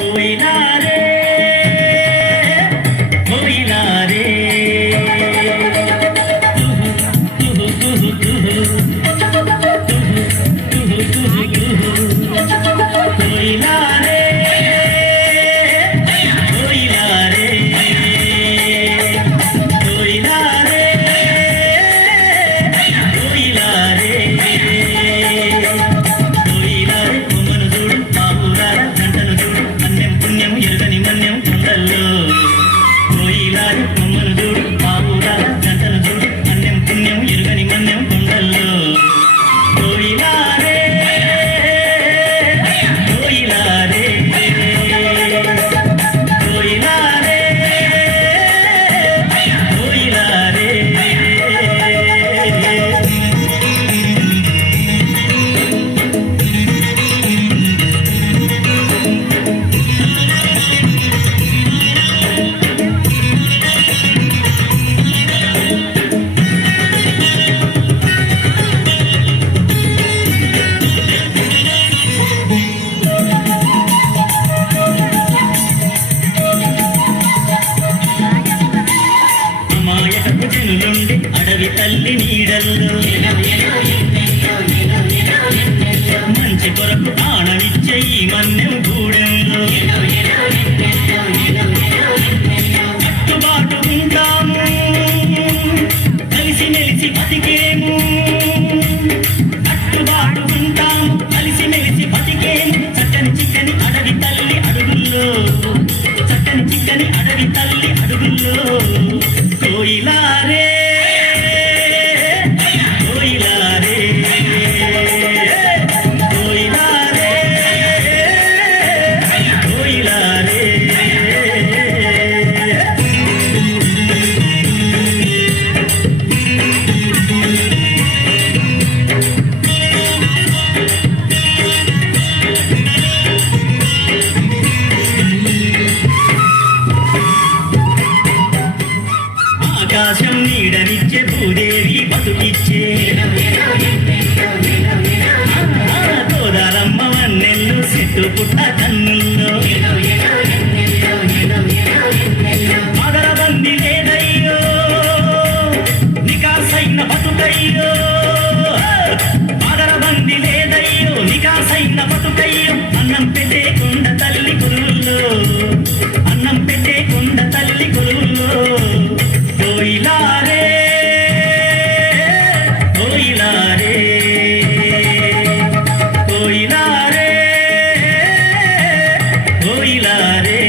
అడవి తల్లి నీడల్లో మంచి కొరకు ప్రాణమిచ్చే ఈ మన్నెం గూడెంలో కట్టుబాటు ఉంటాము కలిసి మెలిసి బతికేము కట్టుబాటు ఉంటాము కలిసి మెలిసి బతికేము చక్కని చిక్కని అడవి తల్లి అడుగుల్లో చక్కని చిక్కని అడవి తల్లి అడుగుల్లో కోయిలారే ఆకాశం నీడనిచ్చే భూదేవి బతుకిచ్చే గోదారమ్మ వన్నెల్లు చెట్టు పుట్ట కన్నుల్లో మదరబంది లేదయ్యో నికాసైన బతుకయ్యో మదరబంది లేదయ్యో నికాసైన బతుకయ్యో అన్నం పెట్టే కొండ తల్లి గురువుల్లో అన్నం పెట్టే కొండ తల్లి గురువుల్లో కోయిలారే కోయిలారే కోయిలారే కోయిలారే